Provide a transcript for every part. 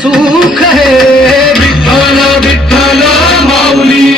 सुख हे विठ्ठल विठ्ठल माऊली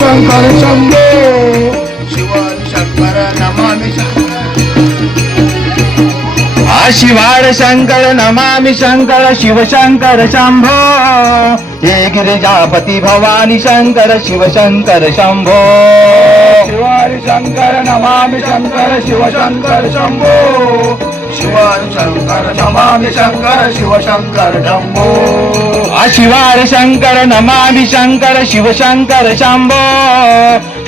शंकर शंभो शिव शंकर नमामि शिवाड शंकर नमामि शंकर शिव शंकर शंभो हे गिरिजापती भवानी शंकर शिव शंकर शंभो शिवारी शंकर नमामि शंकर शिव शंकर शंभो शिवारी शंकर नमामि शंकर शिव शंकर शंभो शिवार शंकर नमामि शंकर शिव शंकर शंभो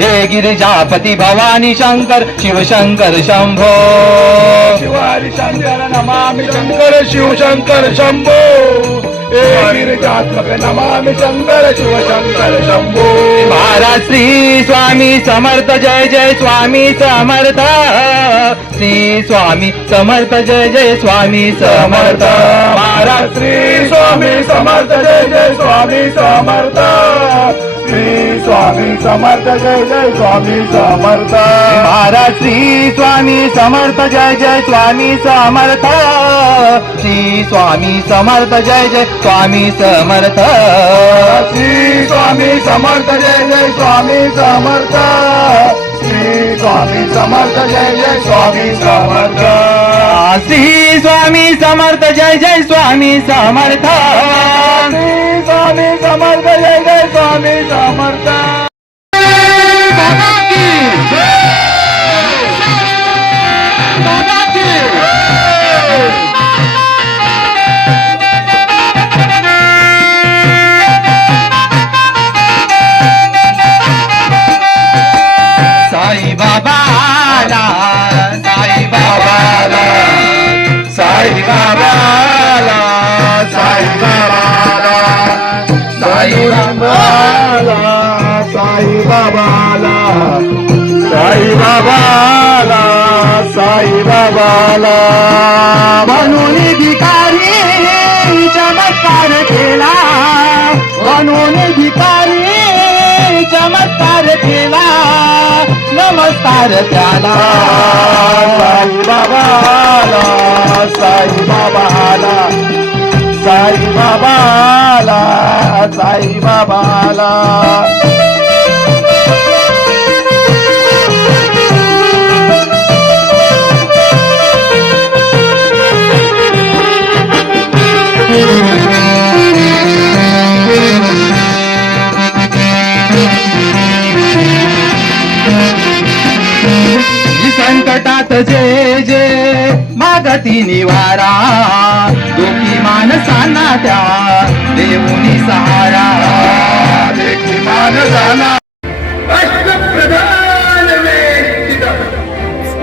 हे गिरिजापती भवानी शंकर शिव शंकर शंभो शिवारी शंकर नमामि शंकर शिव शंकर शंभो हे गिरिजात्मक नमामि शंकर शिव शंकर शंभो महाराज श्री स्वामी समर्थ जय जय स्वामी समर्थ श्री स्वामी समर्थ जय जय स्वामी समर्थ महाराज श्री स्वामी समर्थ जय जय स्वामी समर्थ श्री स्वामी समर्थ जय जय स्वामी समर्थ महाराज श्री स्वामी समर्थ जय जय स्वामी समर्थ श्री स्वामी समर्थ जय जय स्वामी समर्थ श्री स्वामी समर्थ जय जय स्वामी समर्थ श्री स्वामी समर्थ जय जय स्वामी समर्थ श्री स्वामी समर्थ जय जय स्वामी समर्थ श्री स्वामी समर्थ जय जय स्वामी समर्थ साई बाबाला साई बाबाला साई बाबाला साई बाबाला साई बाबाला साई बाबाला साई बाबाला साई बाबाला म्हणून भिकारी चमत्कार केला म्हणून भिकारी चमत्कार केला नमस्कार त्याला साई बाबाला साई बाबाला साई बाबाला साई बाबाला संकटात जे जे मागती निवारा दुःखी माणसांना त्या देऊनी सहारा देखी माणसांना राष्ट्रप्रधान वेदित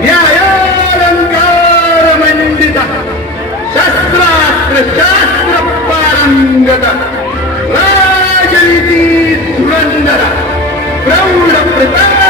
न्यायालंकार मंडित शास्त्रास्त्र शास्त्र पारंगत राजनीती धुरंधर प्रौढ प्रताप